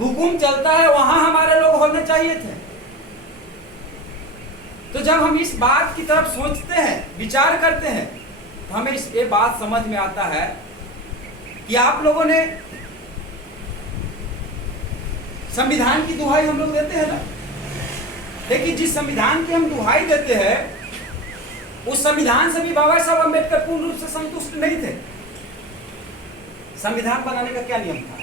हुकुम चलता है वहां हमारे लोग होने चाहिए थे। तो जब हम इस बात की तरफ सोचते हैं, विचार करते हैं, तो हमें ये बात समझ में आता है कि आप लोगों ने संविधान की दुहाई हम लोग देते हैं ना, लेकिन जिस संविधान की हम दुहाई देते हैं उस संविधान से भी बाबा साहब अम्बेडकर पूर्ण रूप से संतुष्ट नहीं थे। संविधान बनाने का क्या नियम था?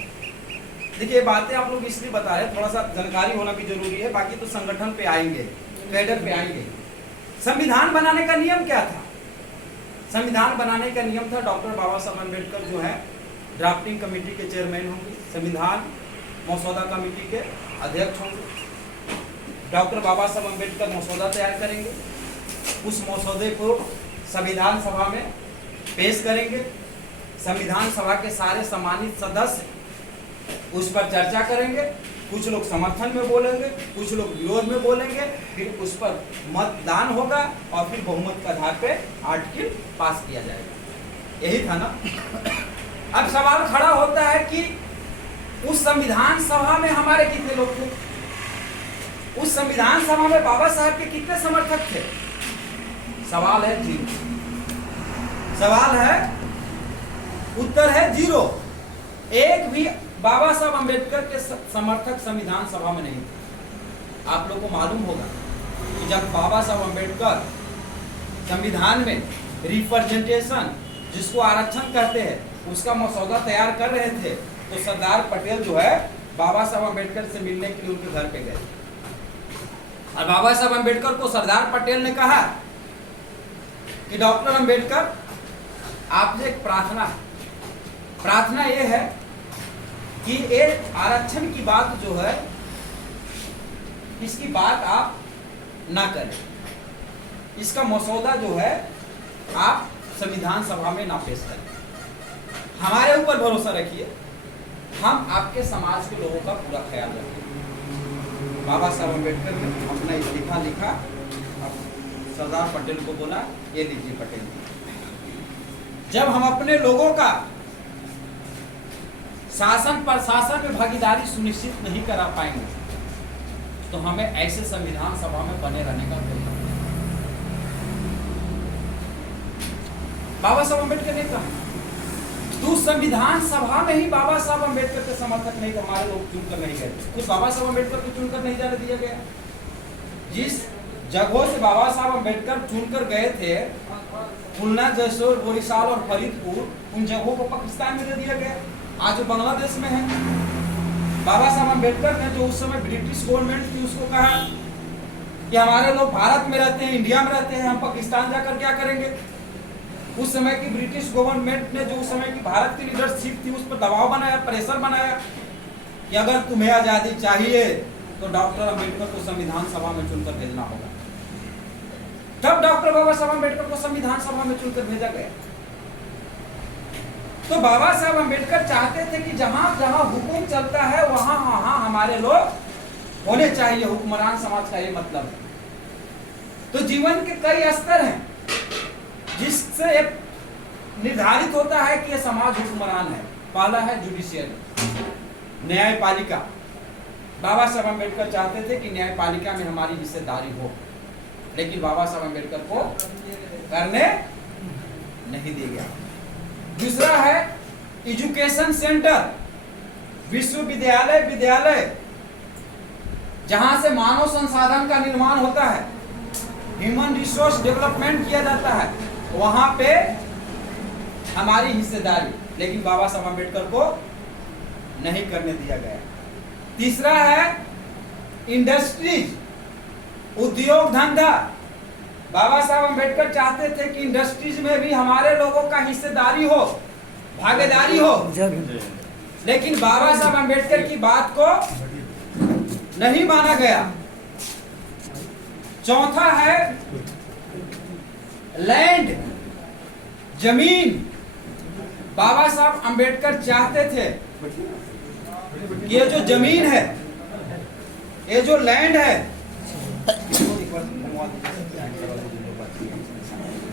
देखिए, बातें आप लोग इसलिए बता रहे हैं, थोड़ा सा जानकारी होना भी जरूरी है, बाकी तो संगठन पे आएंगे, कैडर पे आएंगे। संविधान बनाने का नियम क्या था? संविधान बनाने का नियम था, डॉक्टर बाबा साहब अम्बेडकर जो है ड्राफ्टिंग कमेटी के चेयरमैन होंगे, संविधान मसौदा कमेटी के अध्यक्ष होंगे। डॉक्टर बाबा साहब अम्बेडकर मसौदा तैयार करेंगे, उस मसौदे को संविधान सभा में पेश करेंगे। संविधान सभा के सारे सम्मानित सदस्य उस पर चर्चा करेंगे, कुछ लोग समर्थन में बोलेंगे, कुछ लोग विरोध में बोलेंगे, फिर उस पर मतदान होगा और फिर बहुमत के आधार पे आर्टिकल पास किया जाएगा। यही था ना। अब सवाल खड़ा होता है कि उस संविधान सभा में हमारे कितने लोग थे? उस संविधान सभा में बाबा साहब के कितने समर्थक थे? सवाल है जीरो। सवाल है, उत्तर है जीरो। एक भी बाबा साहब अम्बेडकर के समर्थक संविधान सभा में नहीं थे। आप लोग को मालूम होगा कि जब बाबा साहब अम्बेडकर संविधान में रिप्रेजेंटेशन, जिसको आरक्षण कहते हैं, उसका मसौदा तैयार कर रहे थे, तो सरदार पटेल जो है बाबा साहब अम्बेडकर से मिलने के लिए उनके घर पे गए और बाबा साहब अम्बेडकर को सरदार पटेल ने कहा कि डॉक्टर अम्बेडकर, आपसे एक प्रार्थना है। प्रार्थना ये है कि एक आरक्षण की बात जो है, इसकी बात आप ना करें, इसका मसौदा जो है आप संविधान सभा में ना पेश करें। हमारे ऊपर भरोसा रखिए, हम आपके समाज के लोगों का पूरा ख्याल रखेंगे। बाबा साहब अम्बेडकर ने अपना इस्तीफा लिखा, सरदार पटेल को बोला, ये लीजिए पटेल जी, जब हम अपने लोगों का शासन प्रशासन में भागीदारी सुनिश्चित नहीं करा पाएंगे तो हमें ऐसे संविधान सभा में बने रहने का कोई हक नहीं। बाबा साहब अम्बेडकर ने कहा, तो संविधान सभा में ही बाबा साहब अम्बेडकर के समर्थक नहीं थे, हमारे लोग चुनकर नहीं गए, कुछ बाबा साहब अम्बेडकर को चुनकर नहीं जाने दिया गया। जिस जगहों से बाबा साहब अम्बेडकर चुनकर गए थे, खुलना, जैसलमेर, बोरीशाल और फरीदपुर, उन जगहों को पाकिस्तान में दे दिया गया, आज बांग्लादेश में है। बाबा साहब अम्बेडकर ने जो उस समय ब्रिटिश गवर्नमेंट थी उसको कहा कि हमारे लोग भारत में रहते हैं, इंडिया में रहते हैं, हम पाकिस्तान जाकर क्या करेंगे? उस समय की ब्रिटिश गवर्नमेंट ने, जो उस समय की भारत की लीडरशिप थी, उस पर दबाव बनाया, प्रेशर बनाया कि अगर तुम्हें आजादी चाहिए तो डॉक्टर अम्बेडकर को संविधान सभा में चुनकर भेजना होगा। तब डॉक्टर बाबा साहब अम्बेडकर को संविधान सभा में चुनकर भेजा गया। तो बाबा साहब अम्बेडकर चाहते थे कि जहां जहां हुकुम चलता है वहां वहां हमारे लोग होने चाहिए। हुक्मरान समाज का ये मतलब है। तो जीवन के कई स्तर हैं जिससे एक निर्धारित होता है कि ये समाज हुक्मरान है। पहला है जुडिशियरी, न्यायपालिका। बाबा साहब अम्बेडकर चाहते थे कि न्यायपालिका में हमारी हिस्सेदारी हो, लेकिन बाबा साहब अम्बेडकर को करने नहीं दिया गया। दूसरा है एजुकेशन सेंटर, विश्वविद्यालय, विद्यालय, जहां से मानव संसाधन का निर्माण होता है, ह्यूमन रिसोर्स डेवलपमेंट किया जाता है, वहां पे हमारी हिस्सेदारी, लेकिन बाबा साहब अम्बेडकर को नहीं करने दिया गया। तीसरा है इंडस्ट्रीज, उद्योग धंधा। बाबा साहब अम्बेडकर चाहते थे कि इंडस्ट्रीज में भी हमारे लोगों का हिस्सेदारी हो, भागीदारी हो, लेकिन बाबा साहब अम्बेडकर की बात को नहीं माना गया। चौथा है लैंड, जमीन। बाबा साहब अम्बेडकर चाहते थे ये जो जमीन है, ये जो लैंड है,